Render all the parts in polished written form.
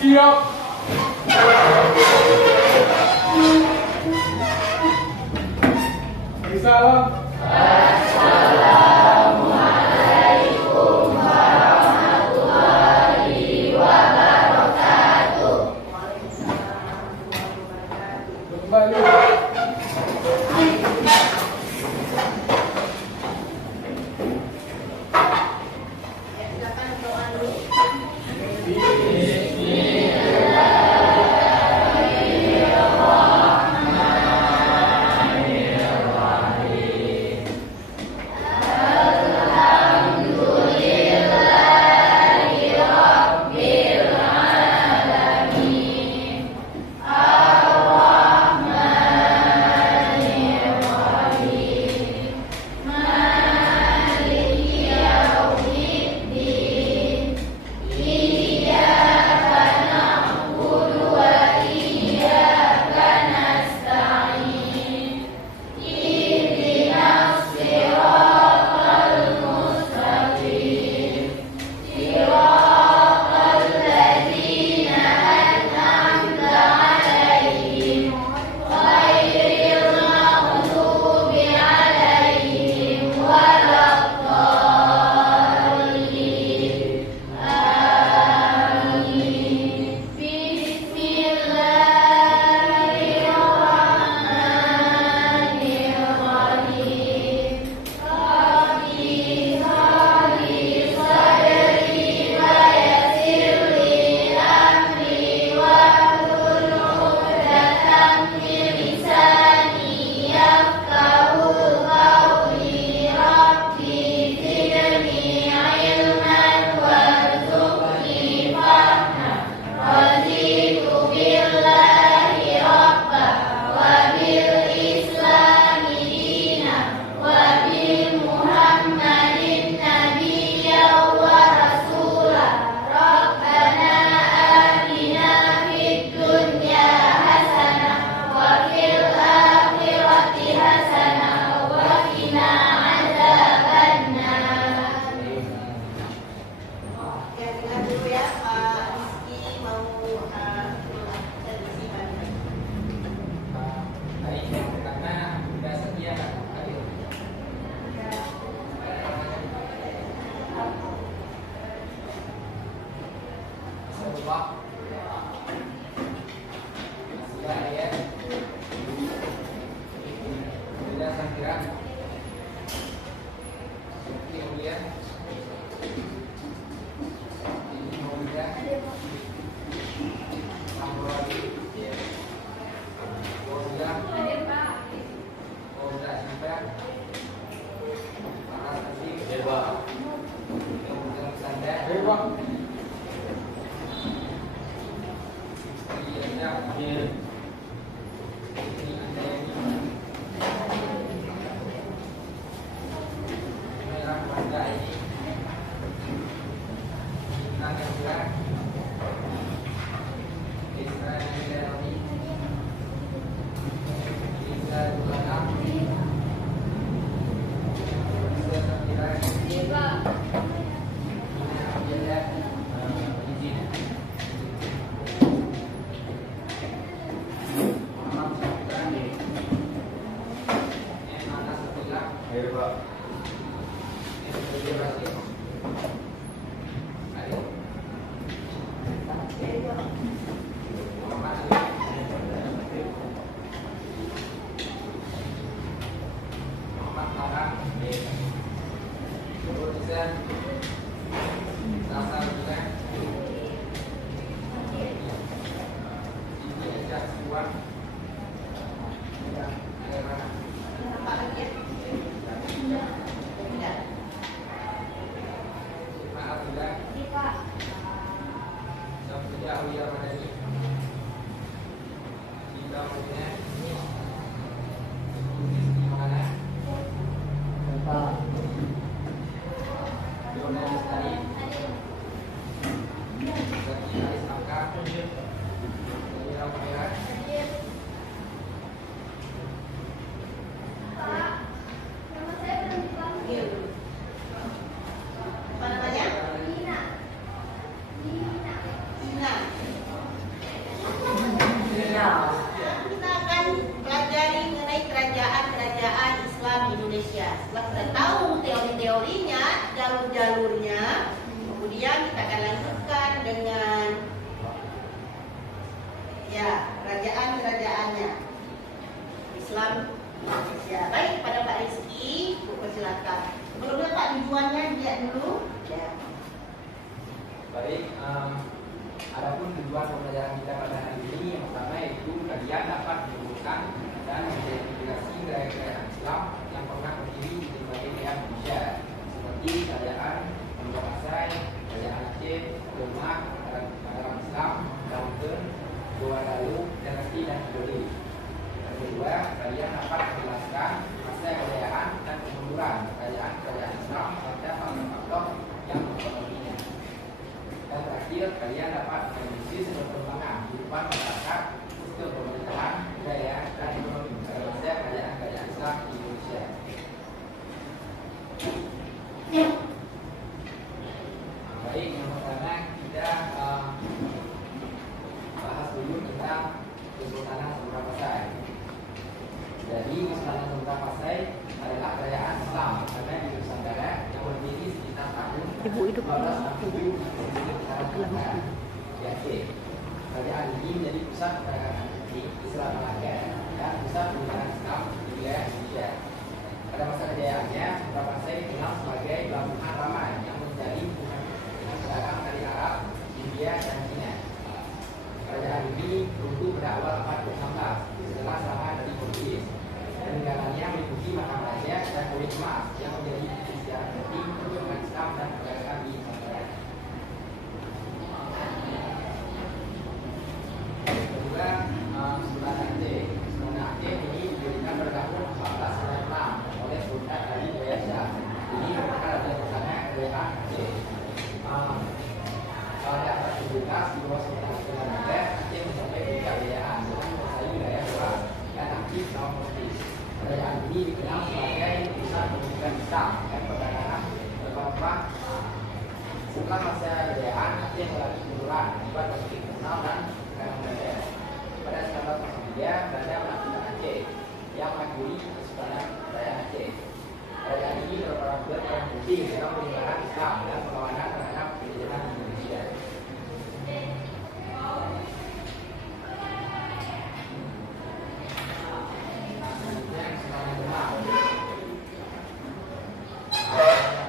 Siap. Salam. Indonesia. Setelah kita tahu teori-teorinya, jalur-jalurnya, kemudian kita akan lanjutkan dengan ya kerajaan-kerajaannya Islam Indonesia. Baik, pada Pak Rizky, persilakan. Sebelumnya Pak tujuannya dia dulu. Ya. Baik, adapun tujuan pembelajaran kita pada hari ini yang pertama yaitu kalian dapat menemukan dan mengidentifikasi gaya-gaya Islam yang pernah berdiri di berbagai daerah Indonesia seperti kerajaan Pasai, kerajaan Aceh, Demak, Mataram Islam, Banten, Goa Dalu, Ternate dan Kediri. Yang kedua, kalian dapat menjelaskan masa kejayaan dan kemunduran kerajaan Islam pada faktor yang mempengaruhinya. Dan terakhir, kalian dapat menganalisis perkembangan kehidupan masyarakat, sistem pemerintahan, budaya, dan ekonomi pada masa kerajaan Islam di Indonesia. Baik, yang pertama kita bahas dulu tentang Kesultanan Sunda Pasai. Jadi Kesultanan Sunda Pasai adalah kerajaan Islam karena di Nusantara yang berdiri sekitar tahun 1270 di Aceh. Kerajaan ini menjadi pusat perdagangan Islam Malaka dan pusat penyebaran Islam di wilayah Indonesia. Pada masa kejayaannya, Sunda Pasai dikenal sebagai pelabuhan ramai yang menjadi pedagang dari Arab, India, dan Cina. Kerajaan ini runtuh pada awal abad ke-16 setelah serangan dari Portugis. Peninggalannya meliputi makam raja dan kulit emas yang menjadi sejarah penting untuk umat Islam dan perdagangan di Nusantara. Kedua, Sultan Aceh. Sultan Aceh ini didirikan pada tahun 1496 oleh Sultan Ali Jaya Shah. Ini merupakan raja pertama kerajaan Aceh. Pada abad ke-17 di bawah Sultan Aceh, Aceh mencapai kejayaan dengan menguasai wilayah luas dan aktif dalam politik. Kerajaan ini dikenal sebagai pusat pendidikan Islam dan perdagangan berkembang. Setelah masa kejayaan, Aceh mengalami penurunan akibat konflik internal dan tekanan Belanda. Pada 1903, Belanda menaklukkan Aceh yang mengakhiri Kesultanan Kerajaan Aceh. Kerajaan ini berperan penting dalam penyebaran Islam dan perlawanan terhadap penjajahan Indonesia.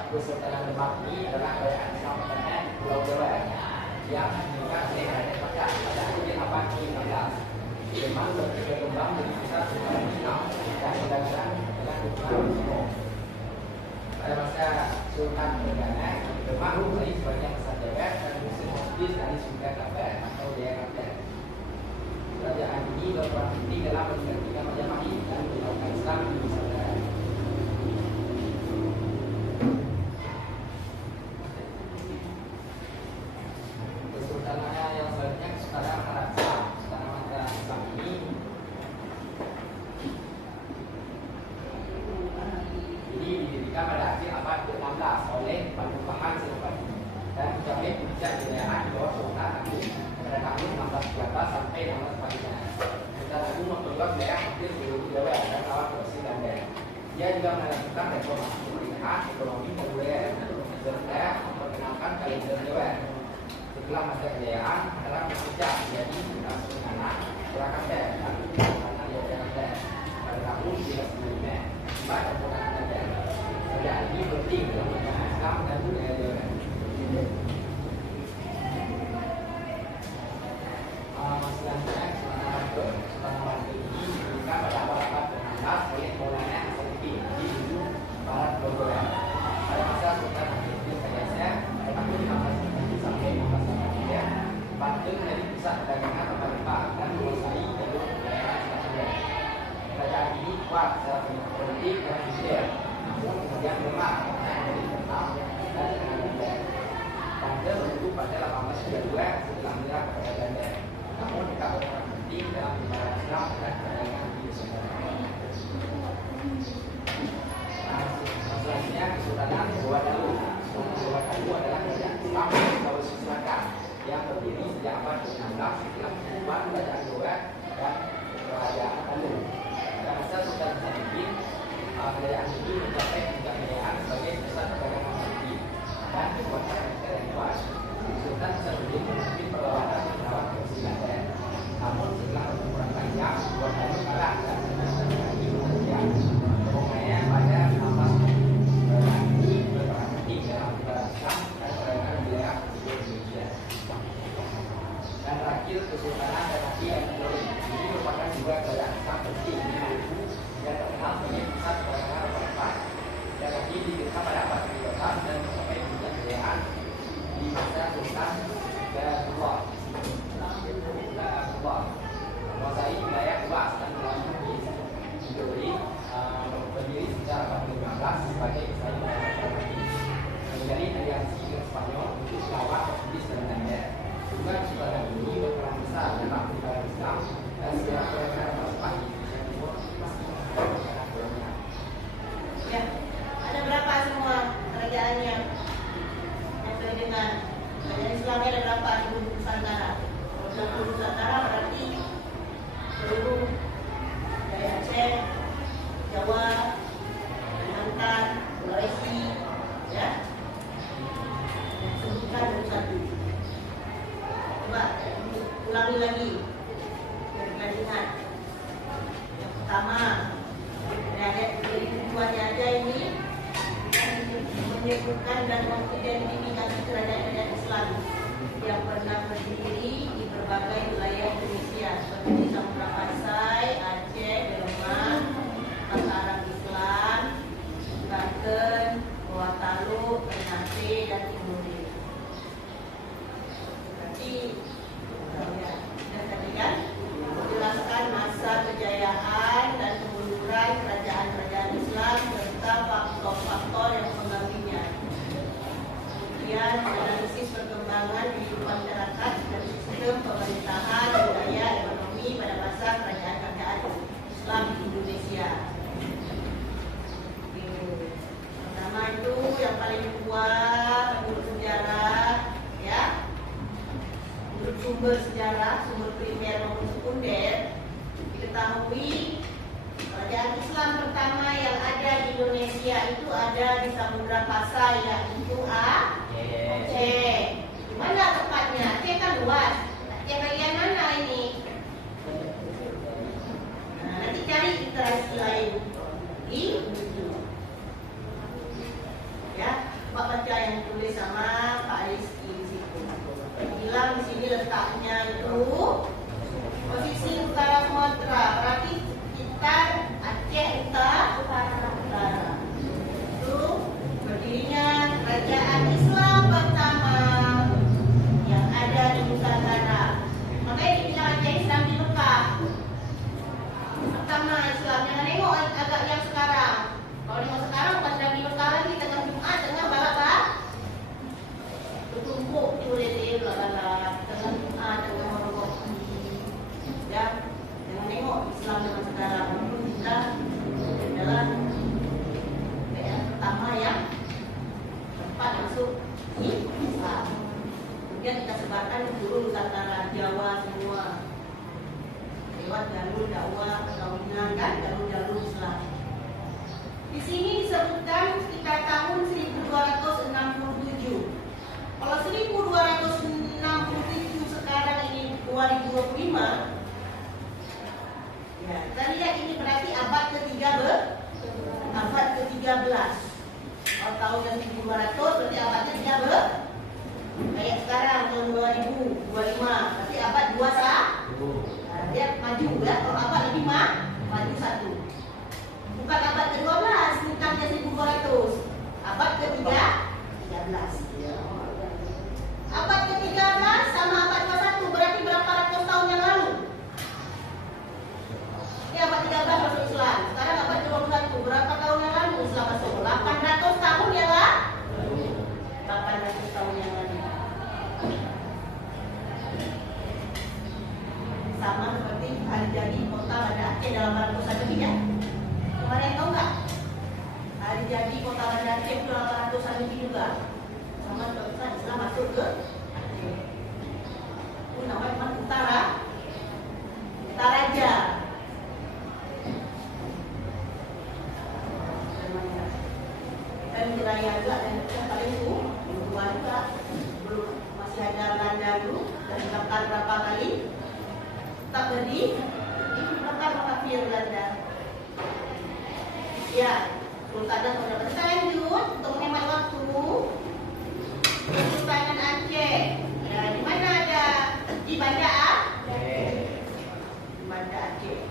Kesultanan Demak ini adalah kerajaan Islam pertama di Pulau Jawa yang dimiliki oleh Raja Pajak pada akhir abad ke-15. Demak berkembang menjadi pusat penyebaran Islam dan perdagangan dengan dukungan Muslim. Pada masa Sultan Perdana, Demak mulai sebagai pusat jawab dan musim hospice dari Sunda Kelapa atau Jaya Kelapa. Kerajaan ini berperan penting dalam meningkatkan Majapahit dan menjadikan Islam di Nusantara. Kesultanan yang selanjutnya Kesultanan Mataram Islam. Kesultanan Mataram Islam ini didirikan pada akhir abad ke-16 oleh Padupahan Senopati dan mencapai puncak kejayaan di bawah Sultan Agung pada tahun 1613 sampai 1649. Sultan Agung memperluas wilayah hampir seluruh Jawa dan lawan Persia Belanda. Dia juga melakukan reformasi pemerintahan, ekonomi, dan budaya serta memperkenalkan kalender Jawa. Setelah masa kejayaan, adalah bekerja menjadi langsung anak Surakarta dan Sultan Yogyakarta pada tahun 1995 pada Sultan Belanda. Kerajaan ini penting dalam pengembangan Islam dan budaya Jawa. Selanjutnya, Sultan Banten ini didirikan pada awal abad ke-16 oleh Maulana Hasanuddin di ujung barat Bogor. Pada masa Sultan Hasanuddin Kayasa, pada tahun 1590 sampai 1583, Banten menjadi pusat perdagangan rempah-rempah dan menguasai jalur perdagangan internasional. Kerajaan ini kuat secara politik dan militer, namun kemudian lemah karena menjadi terkenal dan tekanan Belanda. Banten runtuh pada 1832 setelah menyerah kepada Belanda, namun tetap berperan penting dalam penyebaran Islam dan perdagangan di Nusantara. Selanjutnya Kesultanan Goa Dalu. Sultan Goa Dalu adalah kerajaan Islam di Sulawesi Selatan yang berdiri sejak abad ke-16 setelah kehidupan kerajaan Goa dan kerajaan Dalu. Pada masa Sultan Hasanuddin, kerajaan ini mencapai kejayaan sebagai pusat perdagangan tinggi dan kekuatan intelektual. Sultan Hasanuddin memimpin perlawanan melawan Persilatan. Namun setelah pertempuran panjang, dua kali kalah dan lagi menanjak. Pokoknya pada Abbas ini berperan penting dalam Islam dan perdagangan wilayah Indonesia. Dan terakhir Kesultanan Ternate dan Flores ini merupakan dua kerajaan Islam penting di Maluku yang terkenal sebagai pusat perdagangan rempah. Dan lagi didirikan pada abad ke-13 dan mencapai puncak kejayaan di masa Sultan Daullah. Menguasai wilayah luas dan melalui berdiri sejak abad ke-15 sebagai Israel menjadi aliansi dengan Spanyol untuk melawan Portugis dan Belanda. Juga Sultan ini berperan besar dalam penyebaran Islam dan sejarah perdagangan rempah di Indonesia Timur masih kolonial. Ya, ada berapa semua kerajaan yang sesuai dengan kerajaan Islam ada berapa di Nusantara? Kalau di Nusantara berarti seluruh dari Aceh, Jawa, Kalimantan, Sulawesi, ya. Sebutkan satu-satu. Coba ulangi lagi. Biar ingat. Yang pertama, ada tujuannya aja ini menyebutkan dan mengidentifikasi kerajaan-kerajaan Islam yang pernah berdiri di berbagai wilayah Indonesia seperti Samudra Pasai, Aceh, Demak, Mataram Islam, Banten, Gorontalo, Ternate, dan Timur. Berarti ya, dan tadi kan menjelaskan masa kejayaan dan kemunduran kerajaan-kerajaan Islam serta faktor-faktor yang mempengaruhinya. Kemudian analisis perkembangan kehidupan masyarakat dan sistem pemerintahan, budaya, ekonomi pada masa kerajaan-kerajaan Islam di Indonesia. Pertama itu yang paling kuat menurut sejarah, ya, menurut sumber sejarah, sumber primer maupun sekunder, diketahui kerajaan Islam pertama yang ada di Indonesia itu ada di Samudra Pasai, yaitu Aceh. Di mana tempatnya? Aceh kan luas. Aceh bagian mana ini? Nah, nanti cari literasi lain. Ya, coba baca yang ditulis sama Pak Rizky di situ. Bilang di sini letaknya itu posisi utara Sumatera. Berarti kita Aceh utara. Itu berdirinya kerajaan Islam pertama yang ada di Nusantara. Makanya dibilang Aceh Islam di Mekah. Pertama Islam. Jangan nengok agak yang sekarang. Kalau nengok sekarang bukan sedang di Mekah lagi, tengah Jumat, tengah balap bertumpuk di UDT balap tengah Jumat, tengah Morogok. Ya, jangan nengok Islam zaman sekarang. Kita adalah daerah pertama yang tempat masuk di Islam. Kemudian kita sebarkan ke seluruh Nusantara, Jawa semua. Lewat jalur dakwah, perkawinan dan jalur Islam. Di sini disebutkan sekitar tahun 1267. Kalau 1267 sekarang ini 2025, ya, kita lihat ini berarti abad ke-13. Kalau tahun 1200 berarti abad ke-13. Kayak sekarang tahun 2025 berarti abad 21. Nah, dia maju ya, kalau abad lebih maju satu. Bukan abad ke-12, bukannya 1200. Abad ke-13. Abad ke-13 sama abad 21 berarti berapa ratus tahun yang lalu? Ini abad 13 masuk Islam. Sekarang abad ke-21 berapa tahun yang lalu Islam masuk? 800 tahun yang lalu. 800 tahun yang lalu. Sama seperti hari jadi kota Banda Aceh dalam ratusan lebih ya. Kemarin tahu nggak? Hari jadi kota Banda Aceh itu 800-an lebih juga. Sama seperti Islam masuk ke Aceh. Itu namanya Utaraja. dan beraya juga dan yang paling itu dua juga belum masih ada Belanda dulu dan dibakar berapa kali tak berdiri dibakar kafir Belanda. Ya, Sultanan sudah kita lanjut untuk menghemat waktu. Sultanan Aceh. Ya, di mana ada di Banda Aceh. Banda Aceh.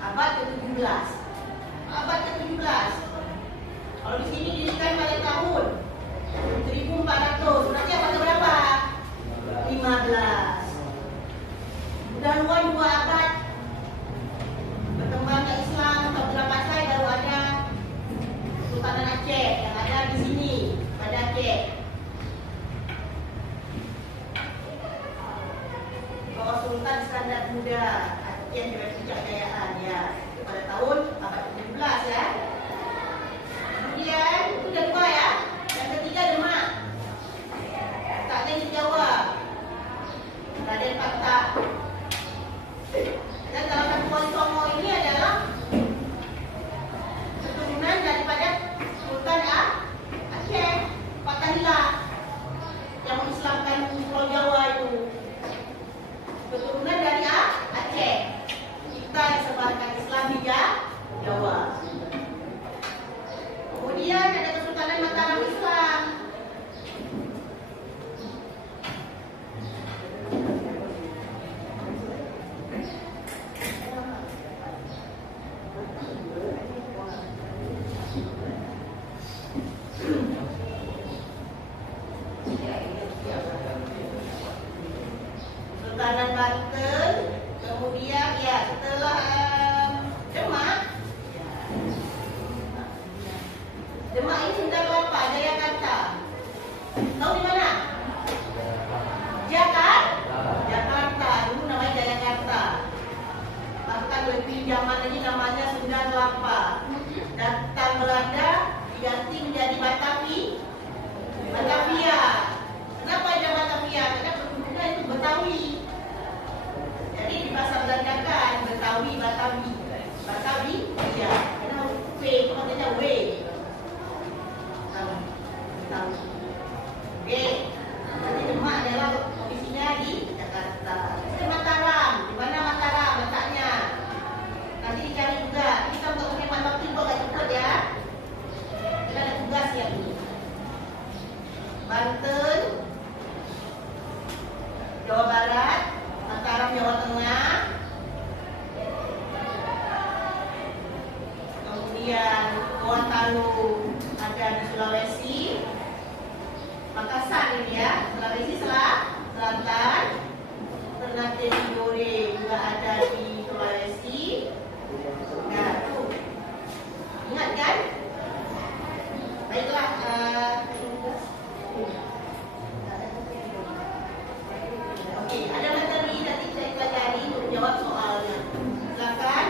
Abad ke-17. Abad ke-17. Kalau di sini didirikan pada tahun 1400. Berarti abad berapa? 15. Udah luar 2 abad. Berkembangnya Islam Samudra Pasai baru ada Sultanan Aceh yang ada di sini pada Aceh. Bahwa Sultan Standar Muda Aceh Puncak Kejayaan ya pada tahun abad ke-17 ya. Kemudian itu udah 2 ya. Yang ketiga Demak. Letaknya di Jawa. Raden Patah. Dan salah satu wali songo ini adalah keturunan daripada Sultan Aceh Fatahillah yang mengislamkan Pulau Jawa itu. Keturunan dari Aceh. Kita yang sebarkan Islam di Jawa. Kemudian ada Kesultanan Mataram Islam. Sultanan Banten, kemudian ya setelah Demak. Demak ini Sunda Kelapa, Jayakarta. Tahu di mana? Jakarta. Dulu namanya Jayakarta. Bahkan lebih zaman ini namanya Sunda Kelapa. Datang Belanda diganti menjadi Batavia. Kenapa ada Batavia? Karena penduduknya itu Betawi. Jadi di bahasa Belanda kan Betawi. Ya. Karena W, maknanya W. Tahu. Oke. Nanti Demak adalah posisinya di Jakarta. Ini Mataram. Di mana Mataram letaknya? Nanti dicari juga. Kita untuk menghemat waktu juga agak cepat ya. Kita ada tugas ya ini. Banten, Jawa Barat, Mataram Jawa Tengah. Kemudian Gorontalo ada di Sulawesi. Makassar ini ya, Sulawesi Selatan. Ternate Tidore juga ada di Sulawesi. Nah, tuh. Ingat kan? Baiklah, oke, ada materi nanti saya pelajari untuk menjawab soalnya. Silakan.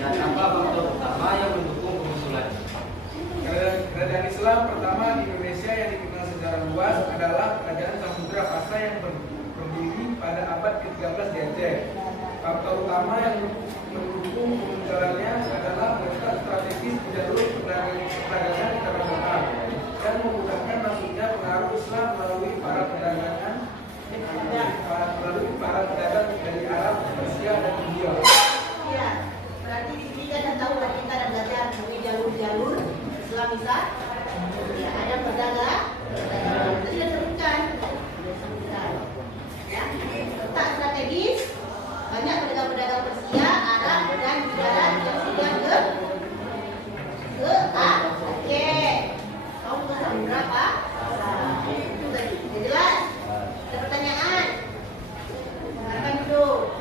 Dan apa faktor utama yang mendukung kemunculannya? Kerajaan Islam pertama di Indonesia yang dikenal secara luas adalah Kerajaan Samudra Pasai yang berdiri pada abad ke-13 di Aceh. Faktor utama yang mendukung kemunculannya adalah letak strategis di jalur perdagangan internasional dan memudahkan masuknya pengaruh Islam melalui para pedagang dari Arab, Persia, dan India. Ya, berarti di sini kan tahu lah kita ada belajar melalui jalur-jalur Islamisat. Ya, ada pedagang. Tadi sudah sebutkan. Ya, letak strategis. Banyak pedagang-pedagang Persia, Arab, dan jalan yang sudah ke Aceh. Kamu bukan berapa? Itu tadi. Sudah jelas? Ada pertanyaan? Silakan duduk.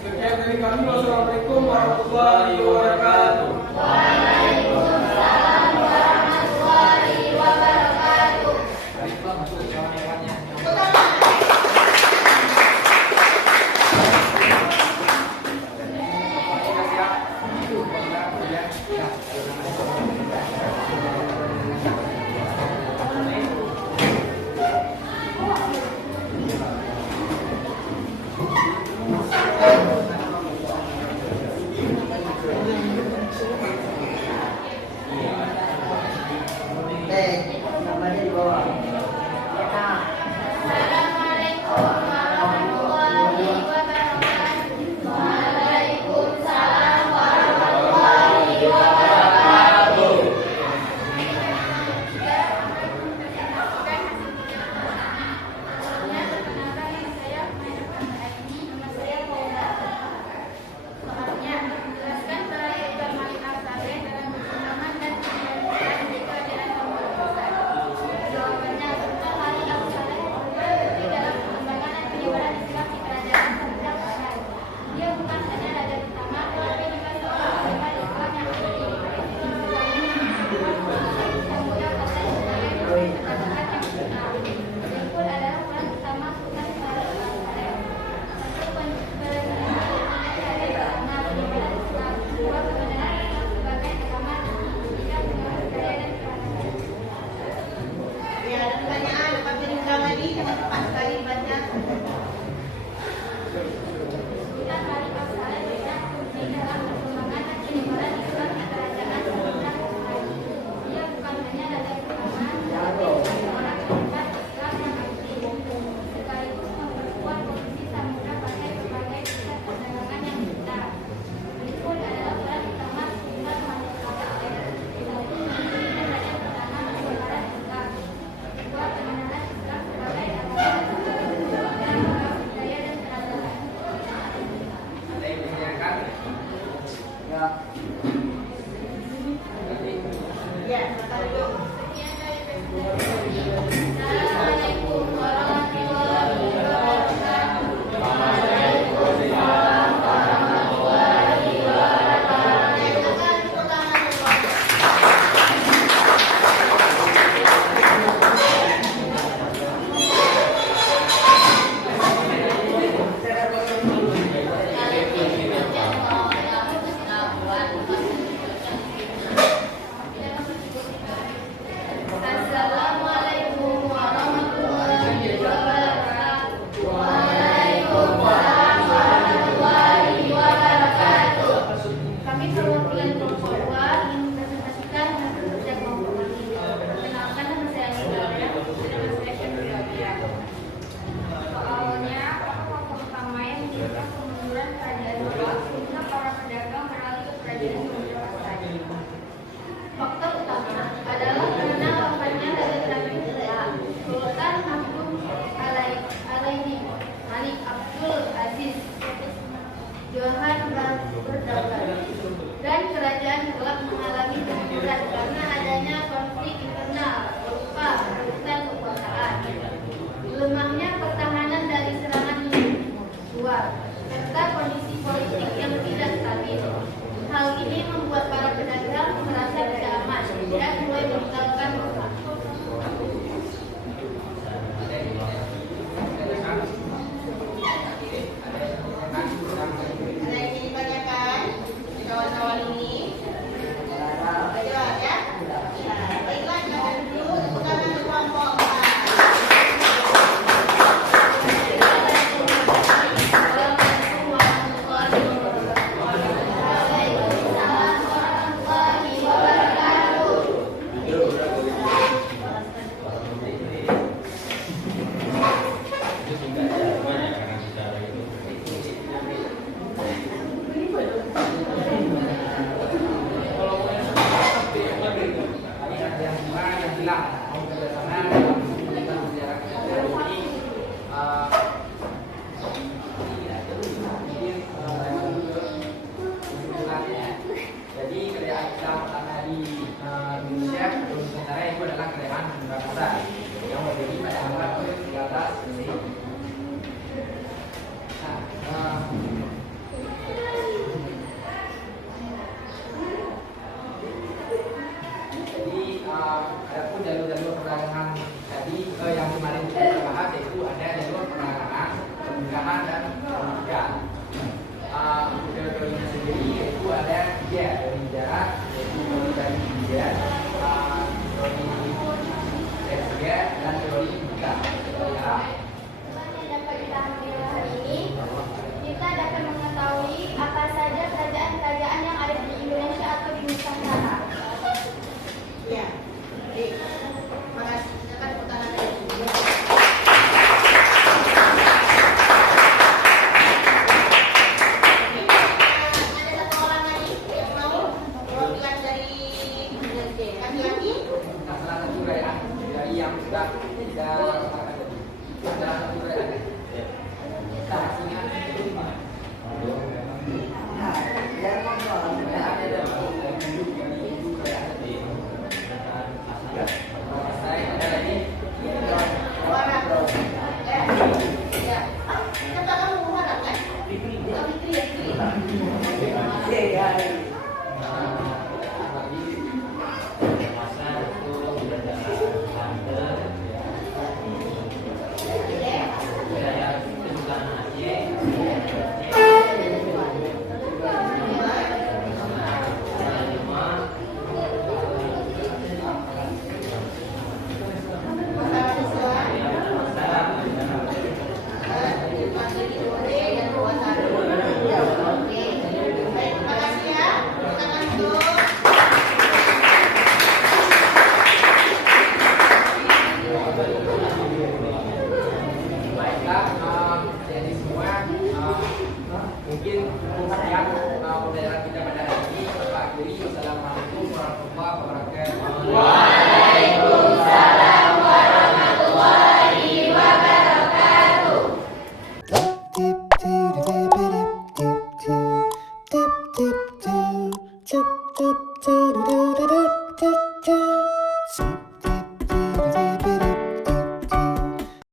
Sekian dari kami. Wassalamualaikum warahmatullahi wabarakatuh. Waalaikumsalam warahmatullahi wabarakatuh. Baiklah, masuk jawabannya. Pertama. Sudah siap? Ya. Namanya di bawah. Assalamualaikum warahmatullahi wabarakatuh. Waalaikumsalam warahmatullahi wabarakatuh. Soalnya menjelaskan bahaya Imam Malik Al-Sabeh dalam pemahaman dan penelitian di kerajaan Samudra. Jawabannya, Imam Malik Al-Sabeh berperan dalam pengembangan dan penyebaran Islam di kerajaan Samudra. Dia bukan hanya raja utama, tetapi juga seorang penyebar Islam yang aktif. Samudra Pasai sebagai masyarakat yang dikenal. Dia pun adalah peran utama Sultan Syarif Al-Sabeh. Satu penyebaran Ya, ada pertanyaan. Lepas dari ulang lagi, jangan cepat sekali baca. Sultan Malik Al-Sabeh banyak kunci dalam perkembangan dan penyebaran Islam di kerajaan Samudra Pasai. Dia bukan hanya raja utama, tetapi juga seorang penyebar Islam yang aktif. Sekaligus memperkuat posisi Samudra Pasai sebagai pusat perdagangan yang besar. Ini pun adalah peran utama Sultan Malik Al-Sabeh. Satu, menjadi raja pertama penyebaran Islam. Kedua, pengenalan Islam sebagai agama dan budaya dan peradaban. Ada yang ditanyakan? Ya. Ya, silakan duduk. Assalamualaikum warahmatullahi wabarakatuh. Ya, silakan tepuk tangan dulu. Assalamualaikum warahmatullahi wabarakatuh. Waalaikumsalam warahmatullahi wabarakatuh. Kami perwakilan kelompok 2 ingin mempresentasikan hasil kerja kelompok kami. Perkenalkan nama saya Nida dan nama saya Syafira. Soalnya, faktor utama yang menyebabkan kemunduran kerajaan Demak sehingga para pedagang beralih ke kerajaan Samudra Pasai. Faktor utama adalah karena wafatnya Raja Terakhir Sultan Agung Alaihi Malik Abdul Aziz Johan berdaulat dan kerajaan gelap mengalami kemunduran karena adanya konflik internal berupa perebutan kekuasaan, lemahnya pertahanan dari serangan luar, serta kondisi politik yang tidak stabil. Hal ini membuat para pedagang merasa tidak aman dan mulai meninggalkan kota. Ada yang ingin ditanyakan? Kawan-kawan Adapun jalur-jalur perdagangan tadi yang kemarin kita bahas yaitu ada jalur perdagangan, pernikahan dan pendidikan. Jalur-jalurnya sendiri yaitu ada 3 dari jarak, yaitu dari India,